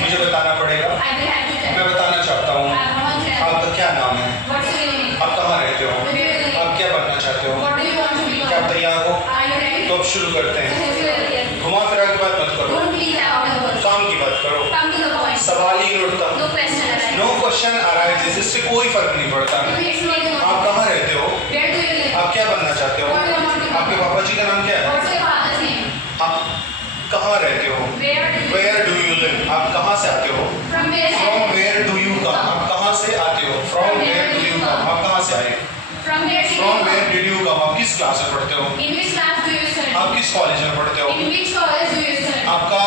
मुझे बताना पड़ेगा। मैं बताना चाहता हूँ। आपका क्या नाम है? आप कहाँ रहते हो? आप क्या बनना चाहते हो? क्या आप तैयार हो? तो अब शुरू करते हैं। घुमा फिरा की बात मत करो, काम की बात करो। सवाल ही नहीं उठता। नो क्वेश्चन अराइजेस, इससे कोई फर्क नहीं पड़ता। आप कहाँ रहते हो? आप क्या बनना चाहते हो? आपके पापा जी का नाम क्या है? आप कहाँ रहते हो? Where do you live? आप कहाँ से आते हो? From where do you come? आप कहाँ से आते हो? From where do you come? आप कहाँ से आए? From where did you come? आप किस क्लास में पढ़ते हो? आप किस कॉलेज में पढ़ते हो? आपका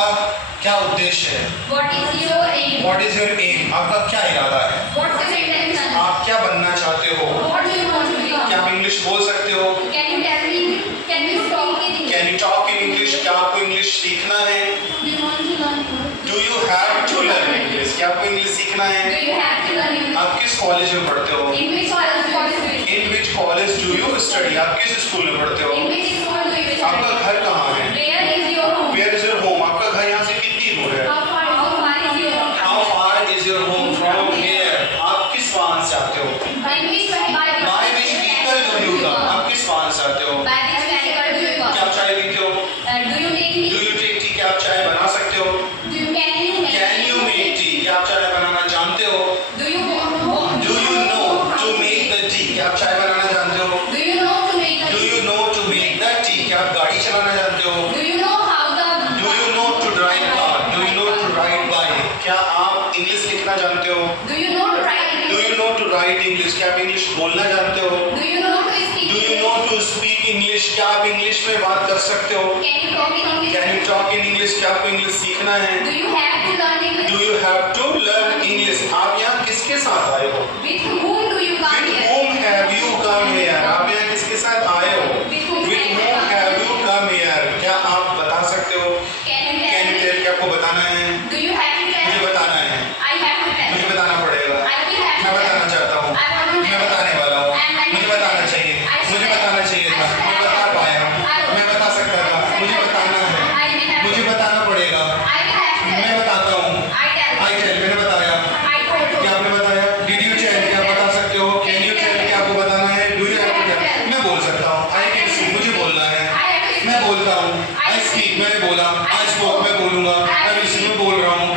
क्या उद्देश्य है? What is your aim? आपका क्या इरादा है? आप क्या बनना चाहते हो? क्या आप इंग्लिश बोल सकते हो? Can you talk in English? क्या आपको इंग्लिश सीखना है? Do you have to learn English? क्या आपको इंग्लिश सीखना है? आप किस कॉलेज में पढ़ते हो? In which college do you study? आप किस स्कूल में पढ़ते हो? आपका घर कहाँ है? Where is your home? आपका घर यहाँ से कितनी दूर है? How far is your home from here? आप किस वाहन से आते हो? By which vehicle do you come? आप किस वाहन से आते हो? क्या आप चाय पीते हो? Do you take tea? क्या आप चाय बना सकते हो? Can you make tea? क्या आप चाय बनाना जानते हो? Do you know to make the tea? क्या आप चाय बनाना जानते हो? Do you know to make the tea? क्या आप गाड़ी चलाना जानते हो? Do you know to drive car? Do you know to ride bike? क्या आप इंग्लिश लिखना जानते हो? Do you know to write English? क्या आप इंग्लिश बोलना जानते हो? Do you know to speak English? क्या आप इंग्लिश में बात कर सकते हो? Can you talk in English? क्या आपको इंग्लिश सीखना है? Do you have to learn English? आप यहाँ किसके साथ आए हो? With whom have you come here? आप यहाँ किसके साथ आए हो? With whom have you come here? क्या आप बता सकते हो? Can you tell? क्या आपको बताना है? मुझे बताना है। मुझे बताना पड़ेगा। मैं बताना चाहता हूँ। मैं बताने वाला हूँ। मुझे बताना चाहिए। मुझे बताना चाहिए था। मैं बता पाया। मैं बता सकता था। मुझे बताना है। मुझे बताना पड़ेगा। मैं बताता हूँ। I tell, मैंने बताया। क्या आपने बताया? Did you tell? क्या आप बता सकते हो? Can you tell? क्या आपको बताना है? Do you have to tell? मैं बोल सकता हूँ। I can speak, मुझे बोलना है। मैं बोलता हूँ। I speak, मैंने बोला। I spoke, मैं बोलूँगा। मैं listen, मैं बोल रहा हूँ।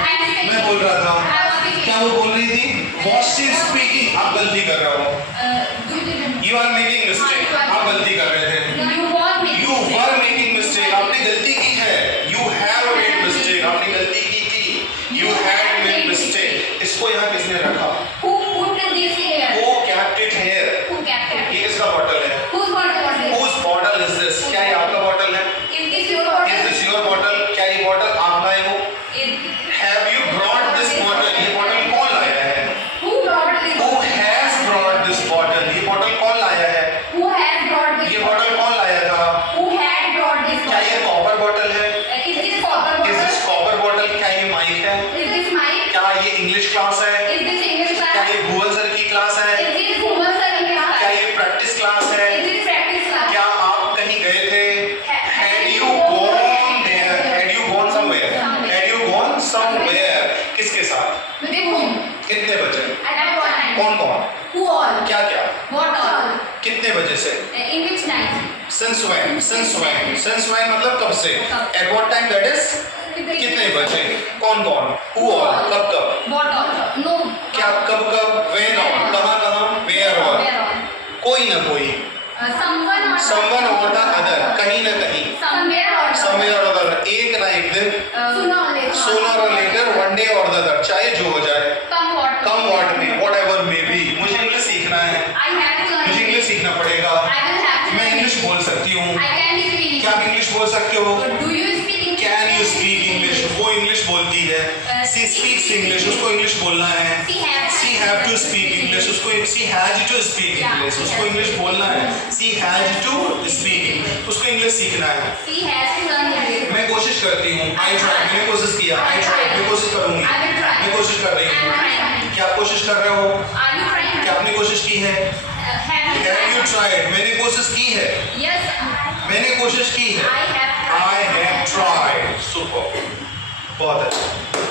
मैं बोल रहा था। क्या वो बोल रही थी? Was she speaking? आप गलती कर रहे हो। You are making mistake. आप गलती कर रहे थे। You were making mistake. आपने गलती की है। You have made mistake. आपने गलती की थी। You had made mistake. इसको यहाँ किसने रखा? Who kept it here? ये किसका बॉटल है? Whose bottle is this? क्या ये आपका बॉटल है? Is this your bottle? क्या ये बॉटल आप लाए हो? Have you brought this bottle? ये बॉटल कौन लाया है? Who has brought this bottle? ये बॉटल कौन लाया है? ये बॉटल कौन लाया था? क्या ये कॉपर बॉटल है? Is this copper bottle? क्या ये माइक है? क्या ये इंग्लिश क्लास है? क्या ये भुवन सर की क्लास है? क्या ये प्रैक्टिस क्लास है? क्या आप कहीं गए थे? Had you gone there? Had you gone somewhere? Had you gone somewhere? किसके साथ? कितने बजे? कौन? क्या? कितने बजे से? Since when? मतलब कब से? At what time that is? कितने बजे? कौन? Who all? कब? क्या कब? When all? कहाँ? Where all? कोई ना कोई। Someone or the other, कहीं ना कहीं। Somewhere or the other, एक ना एक दिन। Sooner or later, one day or the other, चाहे जो हो जाए। Come what may, whatever may be। मुझे इंग्लिश सीखना है। मुझे इंग्लिश सीखना पड़ेगा। मैं इंग्लिश बोल सकती हूँ। क्या आप इंग्लिश बोल सकते हो? Can you speak English? वो इंग्लिश बोलती है। She speaks English, उसको इंग्लिश बोलना है। She have to speak English, उसको she has to speak English, उसको इंग्लिश बोलना है। She has to speak English, उसको इंग्लिश सीखना है। मैं कोशिश करती हूँ। I try, मैंने कोशिश किया। I try, मैं कोशिश करूँगी। मैं कोशिश कर रही हूँ। क्या आप कोशिश कर रहे हो? क्या आपने कोशिश की है? Have you tried? मैंने कोशिश की है। मैंने कोशिश की है। I have tried. Super. बहुत अच्छा।